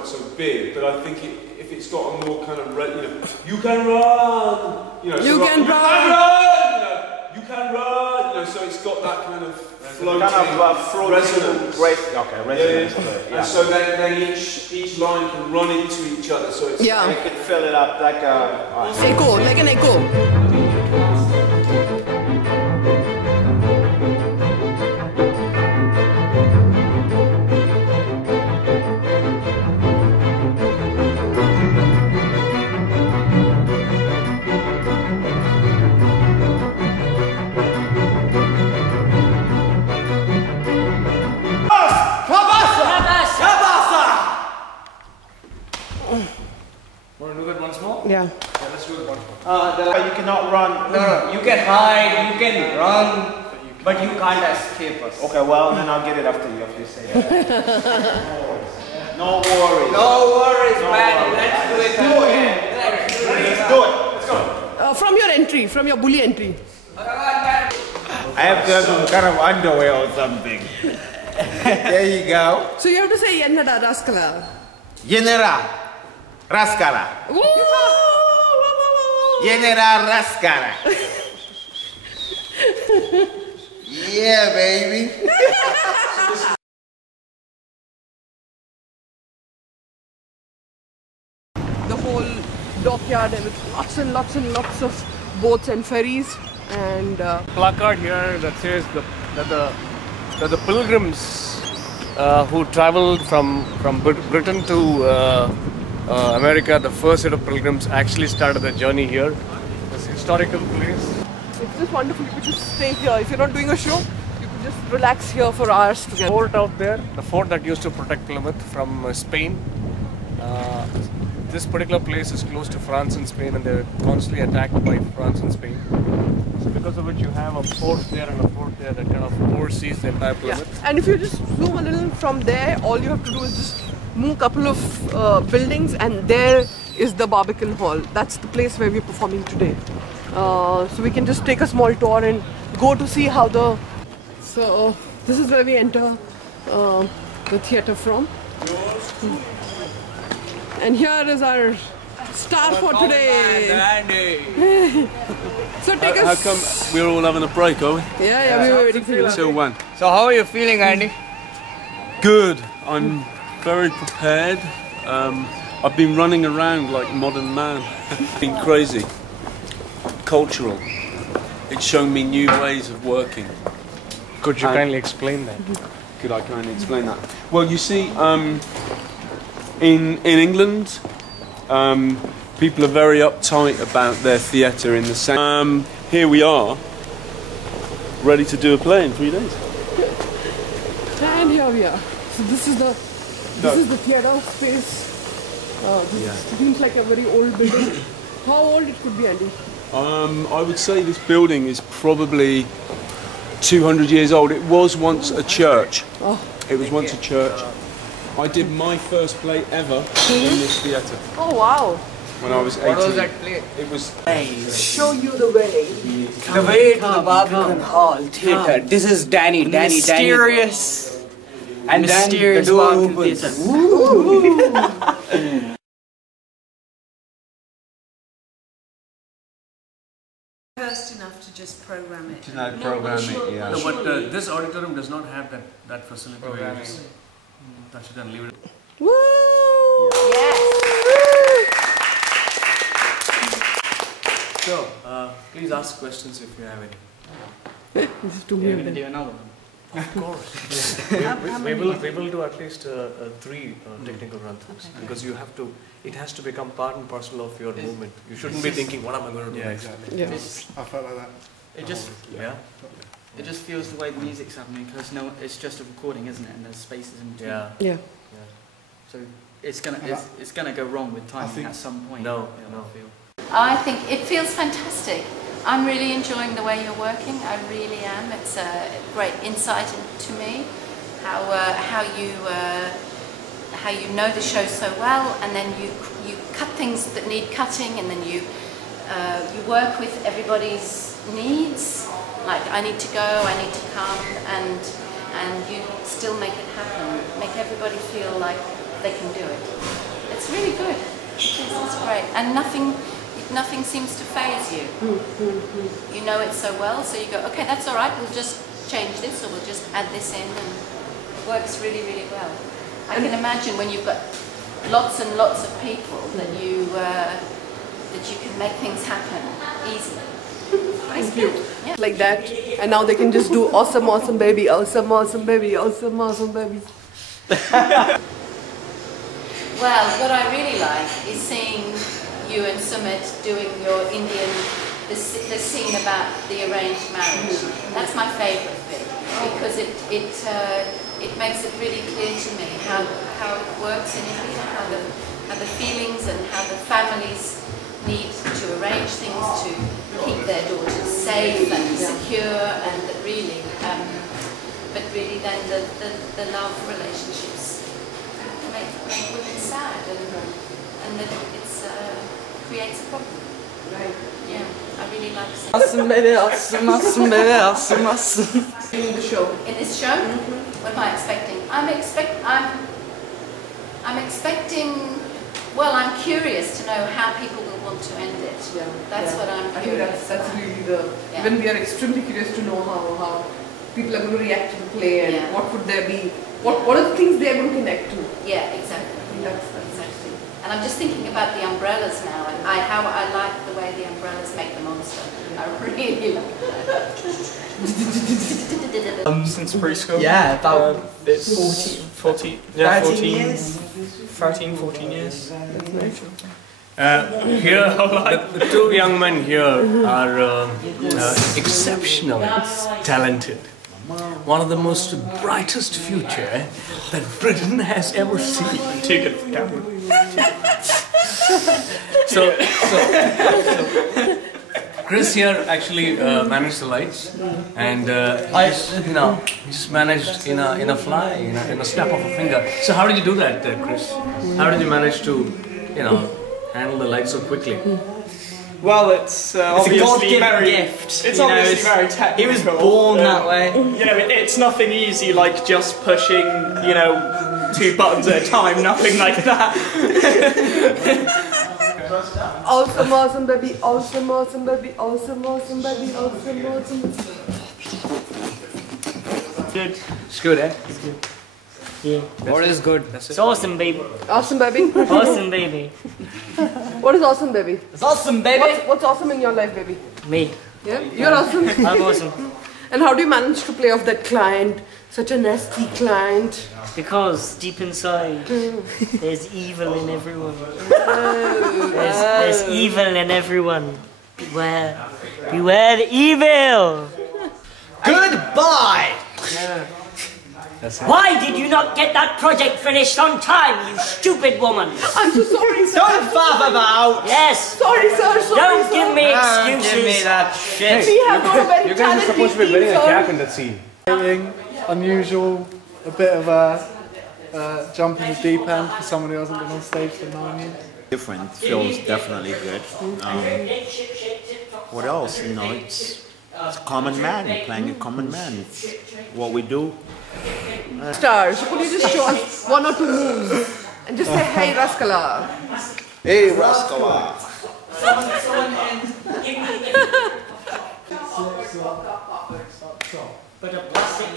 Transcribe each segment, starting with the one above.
quite so big, but I think if it's got a more kind of, you can run, you can run, you can run, so it's got that kind of floating, resonance. Resonance. Yeah. And so then each line can run into each other, so it's you can fill it up like a echo, like an echo. Want to do that once more? Yeah. Yeah, let's do it once more. you cannot run. No, you can hide, you can run, but you can't escape us. Okay, well then I'll get it after you say that. No worries. No worries, man. Let's do it. Let's do it. Let's go. From your entry, from your bully entry. I have to have some kind of underwear or something. There you go. So you have to say Yenada Raskala. Yenera Raskara. Yenera Raskara. Yeah, baby. The whole dockyard with lots and lots and lots of boats and ferries and Placard here that says that the pilgrims who traveled from Britain to America, the first set of pilgrims actually started the journey here. This historical place. it's just wonderful. You could just stay here. If you're not doing a show, you could just relax here for hours together. Fort out there, the fort that used to protect Plymouth from Spain. This particular place is close to France and Spain, and they're constantly attacked by France and Spain. So because of which you have a fort there and a fort there that kind of oversees the entire Plymouth. Yeah. And if you just zoom a little from there, all you have to do is just move a couple of buildings, and there is the Barbican Hall. That's the place where we're performing today. So we can just take a small tour and go to see how the... So this is where we enter the theatre from. And here is our star for today. So take us... How come we're all having a break, are we? Yeah, we were waiting for you. Until when? So how are you feeling, Andy? Good. I'm very prepared. I've been running around like a modern man. Been crazy. Cultural. It's shown me new ways of working. Could you kindly explain that? Could I kindly explain that? Well, you see, in England, people are very uptight about their theatre in the sense. Here we are, ready to do a play in 3 days. And here we are. So this is the theatre space. This seems like a very old building. How old it could be, Andy? I would say this building is probably 200 years old. It was once a church. Oh. It was once a church. I did my first play ever in this theatre. Oh wow! When I was 18. What was that play? It was... Show you the way. The way to the Barbican Hall Theatre. This is Danny. Mysterious. And mysterious then the door opens. First enough to just program it. To not program it, yeah. No, but this auditorium does not have that facility where you just touch it and leave it. Woo! So, please ask questions if you have any. This is too weird. Do another one. Of course. we will do at least 3 technical run-throughs because you have to. It has to become part and parcel of your movement. You shouldn't be thinking, "What am I going to do next?" Yeah. I felt like that. It just feels the way the music's happening because it's just a recording, isn't it? And there's spaces in between. Yeah. So it's gonna go wrong with timing at some point. No. I think it feels fantastic. I'm really enjoying the way you're working. I really am. It's a great insight into me, how you know the show so well, and then you cut things that need cutting, and then you work with everybody's needs. Like, I need to go, I need to come, and you still make it happen. Make everybody feel like they can do it. It's really good. It's great, and nothing seems to faze you. You know it so well, so you go, okay, that's all right. We'll just change this, or we'll just add this in, and it works really, really well. I can imagine when you've got lots and lots of people that you can make things happen easily. Thank you. Yeah. Like that, and now they can just do awesome, awesome baby, awesome, awesome baby, awesome, awesome baby. Well, what I really like is seeing you and Sumit doing your the scene about the arranged marriage. That's my favourite bit, because it makes it really clear to me how it works in India, how the feelings and how the families need to arrange things to keep their daughters safe and secure, and that really, but really then the love relationships make women sad, and that it creates a problem. Right. Yeah, I really like seeing Awesome baby, awesome, awesome baby, awesome, awesome. In the show. in this show. What am I expecting? I'm expecting. Well, I'm curious to know how people will want to end it. Yeah. That's what I'm I think curious that's about. really the. Yeah. Even we are extremely curious to know how people are going to react to the play, and Yeah. what would there be. What are the things they are going to connect to? Yeah, exactly. That's Exactly. And I'm just thinking about the umbrellas now, and how I like the way the umbrellas make the monster. I really like that. Since preschool? Yeah, about It's 14 years. 14 years. Here, the two young men here are exceptionally talented. One of the most brightest future that Britain has ever seen. Too good for camera. So Chris here actually managed the lights, and he's managed in a fly, in a snap of a finger. So how did you do that, Chris? How did you manage to, handle the lights so quickly? Well, it's obviously a very gift. It's obviously very technical. He was born that way. It's nothing easy like just pushing, 2 buttons at a time. Nothing like that. awesome, awesome baby, awesome, awesome baby, awesome, awesome baby, awesome, awesome. Good. It's good, eh? Yeah. What is good? That's it. It's awesome, baby. Awesome baby. Awesome, baby. What is awesome baby? It's awesome, baby. What's awesome in your life, baby? Me. Yeah, you're awesome. I'm awesome. And how do you manage to play off that client, such a nasty client? Because deep inside, there's evil in everyone. There's evil in everyone. Beware. Beware the evil! Goodbye! Why did you not get that project finished on time, you stupid woman? I'm so sorry, sir. Don't faff about! Yes! Sorry, sir. Sorry, Don't sir. give me excuses. Give me that shit. We have got a very You guys are talented supposed to be team, winning a sir. cap in that scene. Unusual, a bit of a jump in the deep end for someone who hasn't been on stage for 9 years. Different, feels definitely good. What else? It's a common man, playing a common man. It's what we do. Stars. So could you just show us 1 or 2 moves and just say, hey, Raskala. Hey, Raskala! But a plastic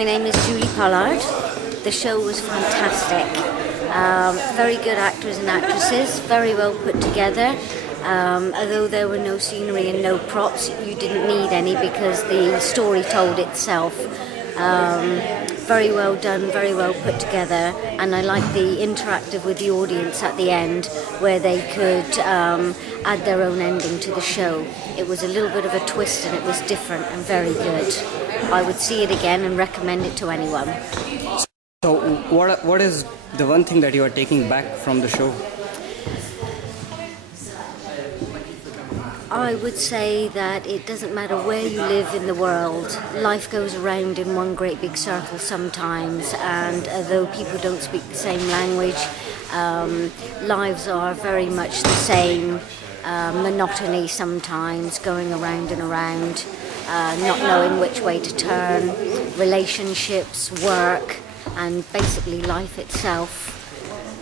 My name is Julie Pollard. The show was fantastic. Very good actors and actresses, very well put together. Although there were no scenery and no props, you didn't need any because the story told itself. Very well done, very well put together, and I like the interactive with the audience at the end where they could add their own ending to the show. It was a little bit of a twist and it was different and very good. I would see it again and recommend it to anyone. Total what is the one thing that you are taking back from the show? I would say that it doesn't matter where you live in the world, life goes around in one great big circle sometimes, and although people don't speak the same language, lives are very much the same, monotony sometimes, going around and around, not knowing which way to turn, relationships, work, and basically life itself.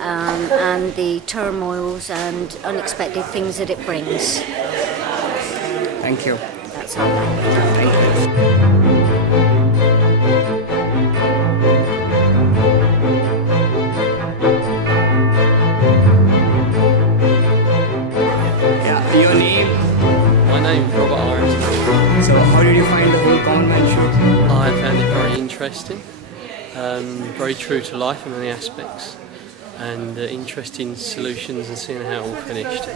And the turmoils and unexpected things that it brings. Thank you. That's all. Thank you. Yeah, your name? My name's Robert Irons. So how did you find the whole convention? I found it very interesting, very true to life in many aspects, and interesting solutions and seeing how it all finished.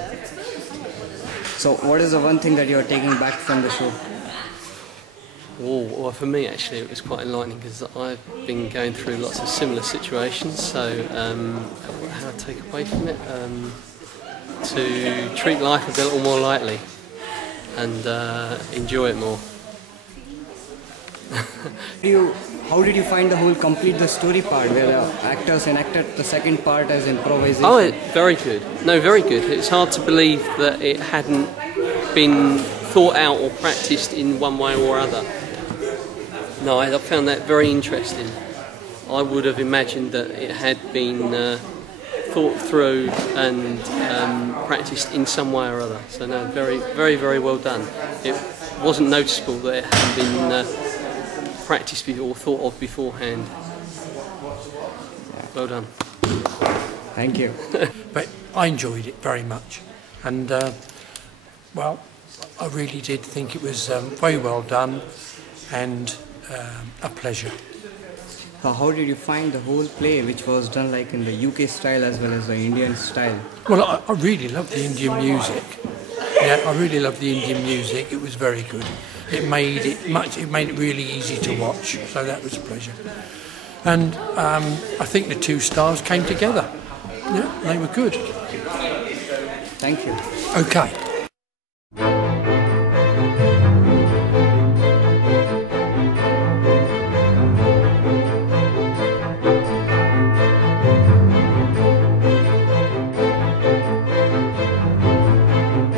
So what is the one thing that you're taking back from the show? Oh, well, for me actually it was quite enlightening because I've been going through lots of similar situations, so how I take away from it, to treat life a little more lightly and enjoy it more. How did you find the whole complete the story part where the actors enacted the second part as improvisation? Oh, very good. No, very good. It's hard to believe that it hadn't been thought out or practiced in one way or other. No, I found that very interesting. I would have imagined that it had been thought through and practiced in some way or other. So no, very, very, very well done. It wasn't noticeable that it hadn't been practiced or thought of beforehand. Well done. Thank you. But I enjoyed it very much, and well, I really did think it was very well done and a pleasure. So how did you find the whole play, which was done like in the UK style as well as the Indian style? Well, I really loved the Indian music. Yeah, I really loved the Indian music. It was very good. It made it really easy to watch, so that was a pleasure. And I think the two styles came together. Yeah, they were good. Thank you. Okay.